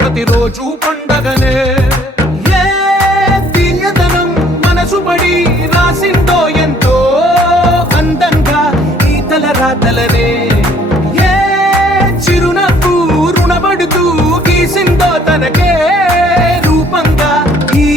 ప్రతిరోజు పండగనే ఏ తీయదనం మనసుపడి రాసిందో ఎంతో అందంగా ఈ తలరాతలనే ఏ చిరునవ్వు రుణపడుతూ గీసిందో తనకే రూపంగా ఈ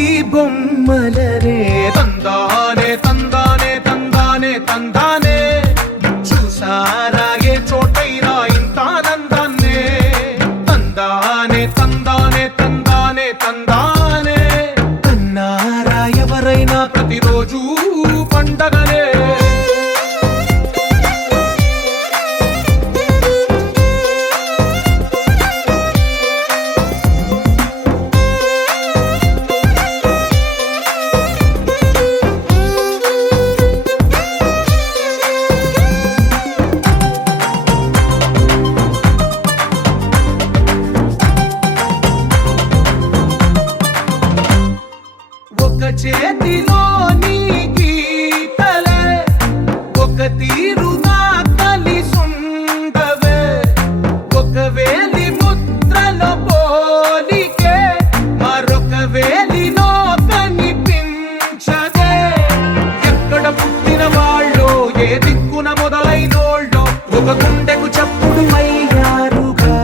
చేతిలోని గీతలే ఒక తీరుగా కలిసుండవే ఒక వేలి ముద్రలో పోలికే మరొక వేలిలో కనిపించదే ఎక్కడ పుట్టిన వాళ్ళో ఏ దిక్కున మొదలైనోళ్ళో ఒక గుండెకు చప్పుడు అయ్యారుగా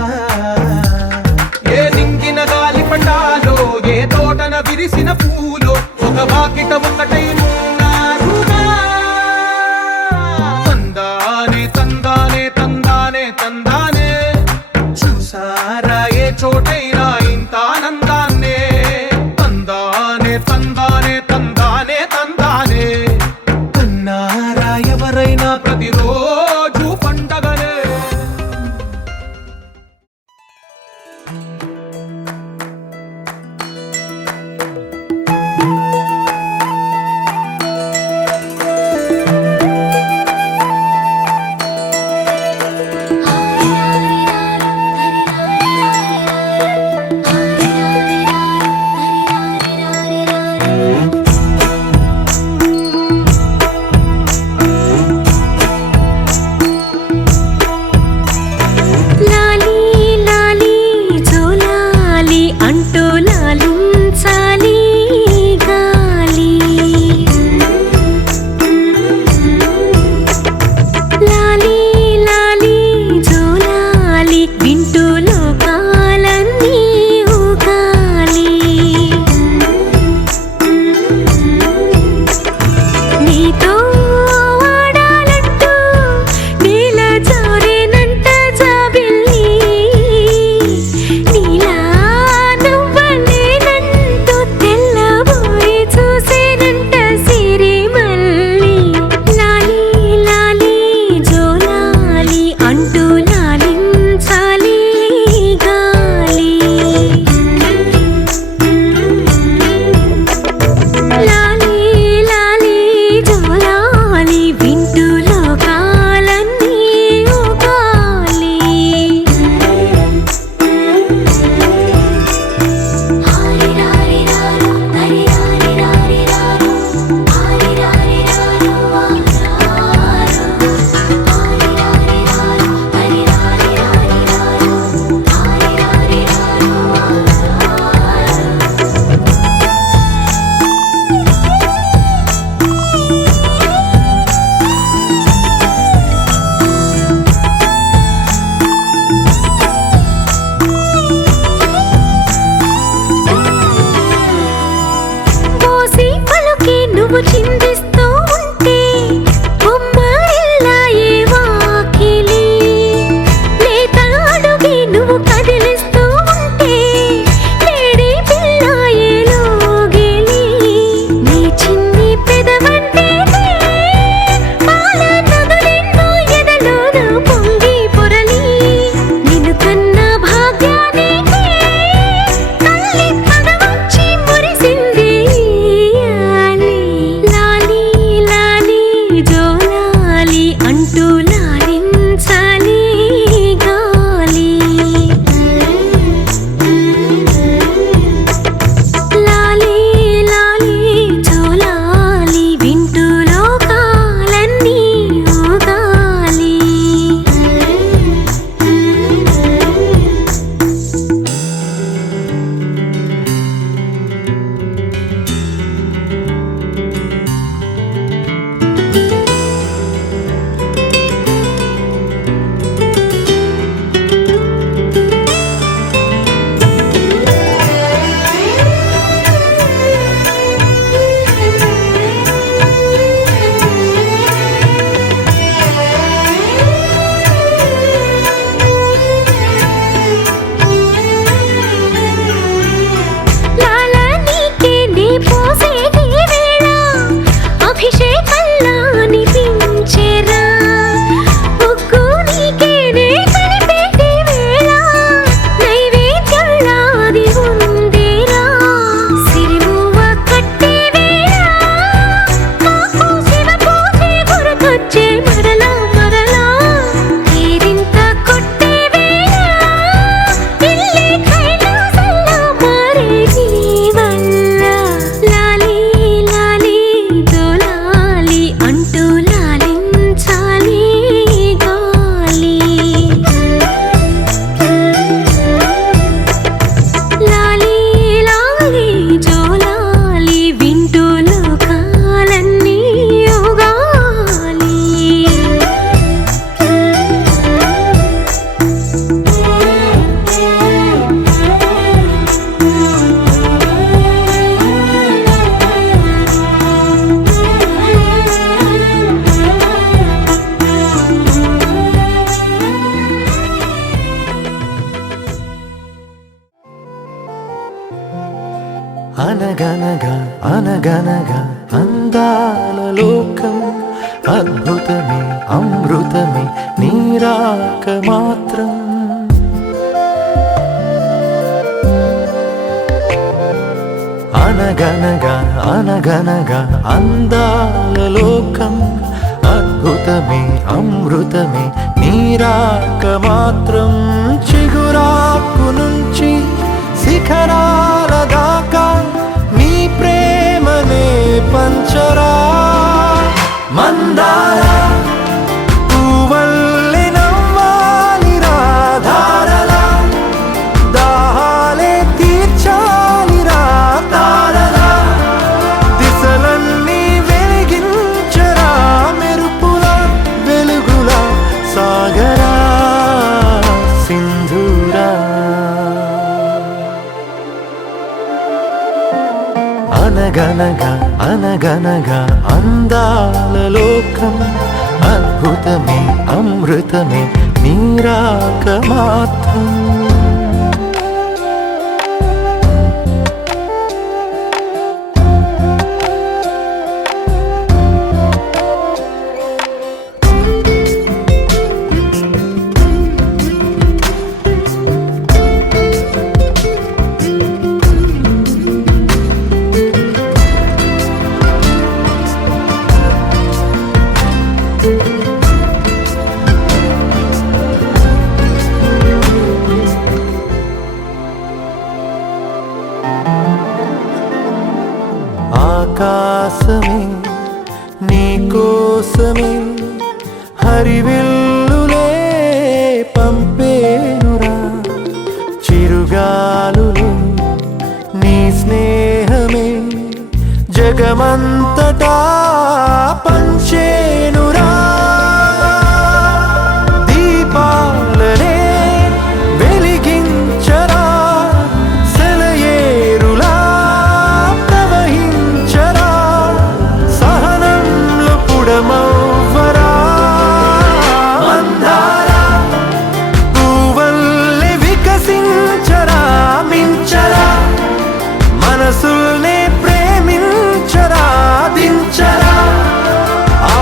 ఏ దింగిన గాలి పండాలో ఏ తోటన విరిసిన పూలో ఒక వాకిట ఒకటై ఉన్నారుగా తందానే తందానే తందానే తందానే చూసారా ఏ చోటైనా ఇంత ఆనందాన్నే తందానే తందానే తందానే తందానే కన్నారా ఎవరైనా ప్రతిరోజు పండగనే లాలీ లాలీ జోలాలి అంటూ లాలించాలి గాలి లాలీ లాలీ జోలాలి వింటూ లోకాలన్నీ ఊగాలి నీతో ఆడాలంటూ నీల జారేనంట జాబిల్లి నీలా నువ్వని అనగనగా అనగనగా అందాల లోకం అద్భుతమే అమృతమే నీరాక మాత్రం అనగనగా అనగనగా అందాల లోకం అద్భుతమే అమృతమే నీరాక మాత్రం చిగురాకు నుంచి శిఖరాల దాకా నీ ప్రేమనే పంచరా మందార పువ్వల్లె నవ్వాలి రాధారలా దాహాలే తీర్చాలి రా తారలా దిశలన్నీ వెలిగించరా మెరుపుల వెలుగుల సాగరా సింధూరా అనగనగా అనగనగా అందాల లోకం అద్భుతమే అమృతమే నీరాక మాత్రం ఆకాశమే నీకోసమే హరివిల్లులే పంపేనురా చిరుగాలులే నీ స్నేహమే జగమంతటా పంచేనురా దీపాలనే వెలిగించరా సెలయేరులా ప్రవహించరా సహనంలో పుడమవ్వరా మందార పువ్వల్లె వికసించరా మించరా మనసుల్నే ప్రేమించరా దించరా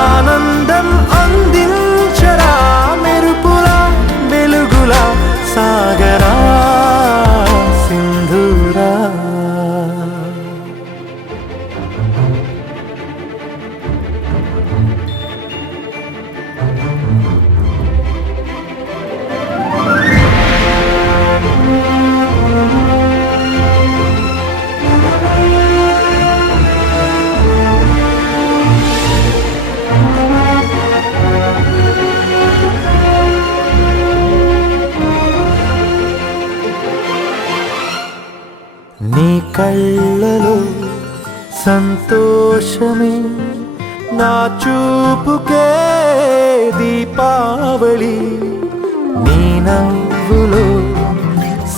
ఆనందం అందించరా మెరుపుల వెలుగుల సాగరా సింధూరా నీ కళ్ళలో సంతోషమే నా చూపుకే దీపావళి నీ నవ్వులో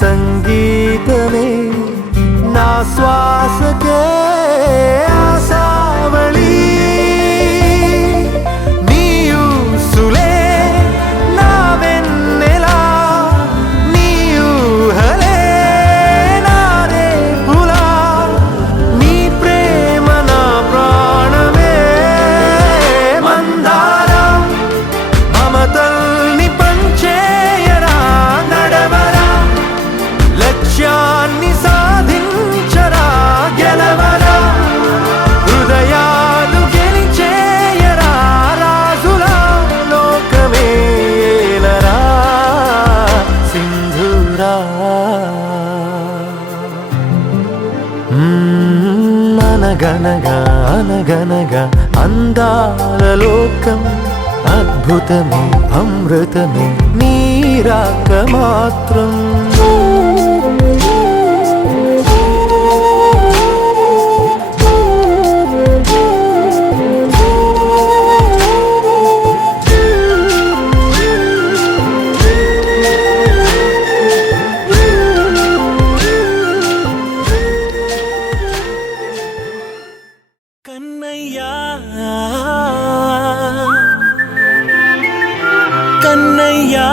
సంగీతమే నా శ్వాసకే ఆశావళి నీ ఊసులే నా వెన్నెలా నీ ఊహలే నీ ప్రేమ నా ప్రాణమే మందార మమతల్ని పంచేయరా నడవరా లక్ష్యాన్ని సాధించరా గెలవరా హృదయాలు గెలిచేయరా రాజుల లోకమే ఏలరా సింధూరా అనగనగా అనగనగా అందాల లోకం అద్భుతమే అమృతమే నీరాక మాత్రం కన్నయ్యా కన్నయ్యా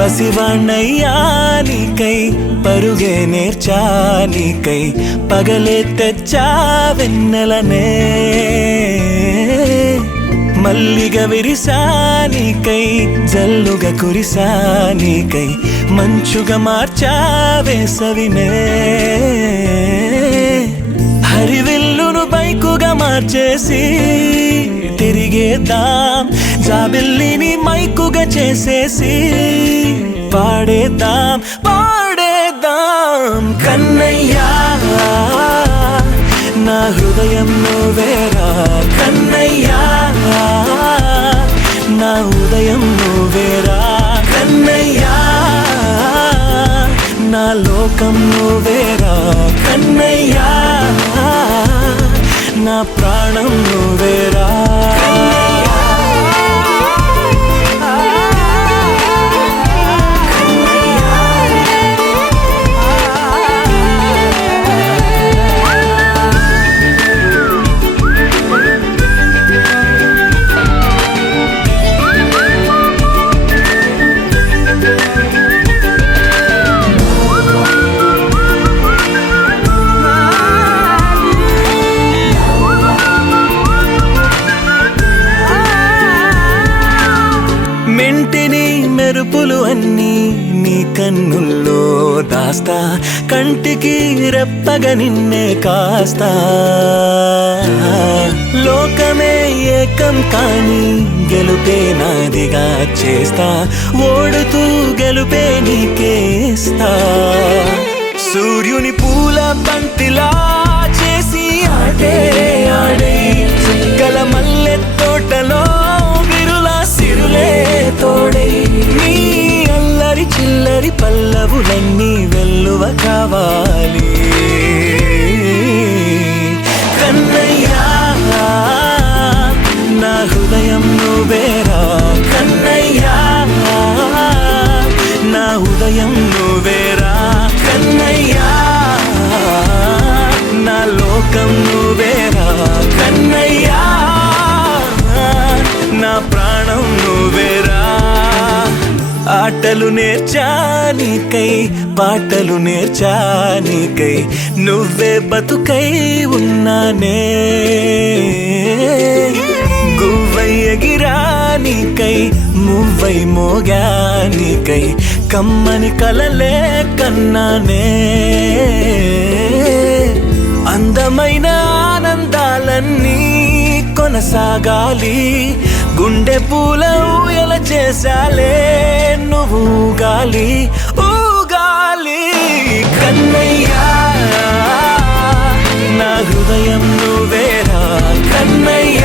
పసివాణ్ణయ్యా నీకై పరుగే నేర్చా నీకై పగలే తెచ్చా వెన్నెలనే మల్లిగ విరిసా నీకై జల్లుగా కురిసా నీకై మంచుగా మార్చా వేసవినే హరివిల్లును బైకుగా మార్చేసి తిరిగేద్దాం జాబిల్లిని మైకుగా చేసేసి పాడేద్దాం పాడేద్దాం కన్నయ్యా నా హృదయం నువ్వేరా కన్నయ్యా నా ఉదయం నువ్వేరా కన్నయ్యా నా లోకం నువ్వేరా కన్నయ్యా నా ప్రాణం నువ్వేరా మెంటిని మెరుపులు అన్నీ నీ కన్నుల్లో దాస్తా కంటికి రెప్పగా నిన్నే కాస్తా లోకమే ఏకం కాని గెలుపే నాదిగా చేస్తా ఓడుతూ గెలుపే నీకేస్తా సూర్యుని పూల బంతిలా చేసి ఆడే ఆడే చుక్కల మల్లె తోటలో సిరులే తోడై నీ అల్లరి చిల్లరి పల్లవులన్నీ వెల్లువ కావాలి కన్నయ్యా నా హృదయం నువ్వేరా కన్నయ్యా నా ఉదయం నువ్వేరా కన్నయ్యా నా లోకం నువ్వేరా కన్నయ్యా నా ప్రాణం నువ్వేరా ఆటలు నేర్చా నీకై పాటలు నేర్చా నీకై నువ్వే బతుకై ఉన్నానే గువ్వై ఎగిరా నీకై మువ్వై మోగా నీకై కమ్మని కలలే కన్నానే అందమైన ఆనందాలన్నీ కొనసాగాలి గుండె పూల ఊయల చేసాలే నువ్వు ఊగాలి ఊగాలి కన్నయ్యా నా హృదయం నువ్వేరా కన్నయ్యా